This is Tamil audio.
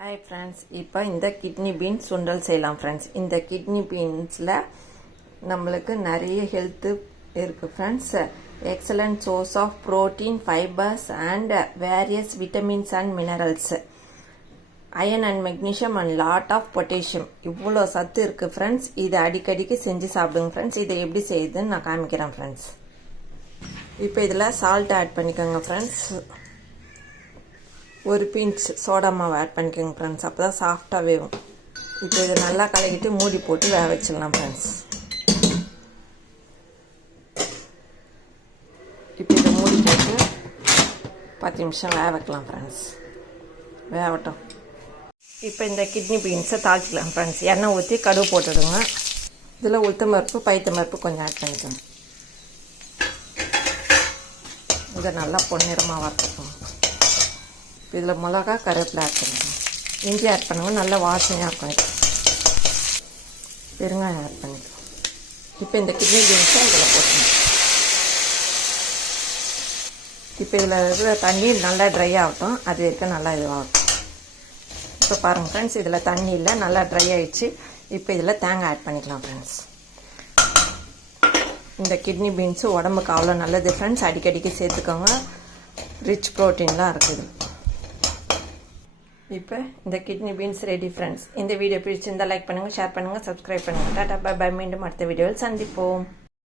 Hi friends, இப்போ இந்த கிட்னி பீன்ஸ் சுண்டல் செய்யலாம் ஃப்ரெண்ட்ஸ். இந்த கிட்னி பீன்ஸில் நம்மளுக்கு நிறைய ஹெல்த்து இருக்குது friends. Excellent source of protein, fibres and various vitamins and minerals, iron and magnesium and lot of potassium. இவ்வளோ சத்து இருக்குது ஃப்ரெண்ட்ஸ். இதை அடிக்கடிக்கு செஞ்சு சாப்பிடுங்க ஃப்ரெண்ட்ஸ். இதை எப்படி செய்யுதுன்னு நான் காமிக்கிறேன் ஃப்ரெண்ட்ஸ். இப்போ இதில் சால்ட் ஆட் பண்ணிக்கோங்க ஃப்ரெண்ட்ஸ். ஒரு பிஞ்ச் சோடா மாவு ஆட் பண்ணிக்கோங்க ஃப்ரெண்ட்ஸ். அப்போ தான் சாஃப்டாக வேகும். இப்போ இதை நல்லா கலக்கிட்டு மூடி போட்டு வேக வச்சிடலாம் ஃப்ரெண்ட்ஸ். இப்போ இதை மூடி போட்டு 10 நிமிஷம் வேக வைக்கலாம் ஃப்ரெண்ட்ஸ். வேகட்டும். இப்போ இந்த கிட்னி பீன்ஸை தாளிச்சிக்கலாம் ஃப்ரெண்ட்ஸ். எண்ணெய் ஊற்றி கடுகு போட்டுடுங்க. இதில் உளுத்தம் பருப்பு, பைத்தம் பருப்பு கொஞ்சம் ஆட் பண்ணிக்கோங்க. இதை நல்லா பொன்னிறமாக வறுத்துக்கணும். இதில் மிளகா, கருவேப்பிலை ஆட் பண்ணிக்கணும். இஞ்சி ஆட் பண்ணுங்க, நல்லா வாசனையாக இருக்கும். இது பெருங்காயம் ஆட் பண்ணிக்கலாம். இப்போ இந்த கிட்னி பீன்ஸை இதில் போட்டுக்கணும். இப்போ இதில் இருக்கிற தண்ணி நல்லா ட்ரை ஆகட்டும். அது வரைக்கும் நல்லா இதுவாகட்டும். இப்போ பாருங்கள் ஃப்ரெண்ட்ஸ், இதில் தண்ணி இல்லை, நல்லா ட்ரை ஆகிடுச்சு. இப்போ இதில் தேங்காய் ஆட் பண்ணிக்கலாம் ஃப்ரெண்ட்ஸ். இந்த கிட்னி பீன்ஸு உடம்புக்கு அவ்வளோ நல்லது ஃப்ரெண்ட்ஸ். அடிக்கடிக்கு சேர்த்துக்கோங்க. ரிச் ப்ரோட்டீன்லாம் இருக்குது. இப்போ இந்த கிட்னி பீன்ஸ் ரெடி ஃப்ரெண்ட்ஸ். இந்த வீடியோ பிடிச்சிருந்தால் லைக் பண்ணுங்கள், ஷேர் பண்ணுங்கள், சப்ஸ்கிரைப் பண்ணுங்கள். Tata, bye bye. மீண்டும் அடுத்த வீடியோவில் சந்திப்போம்.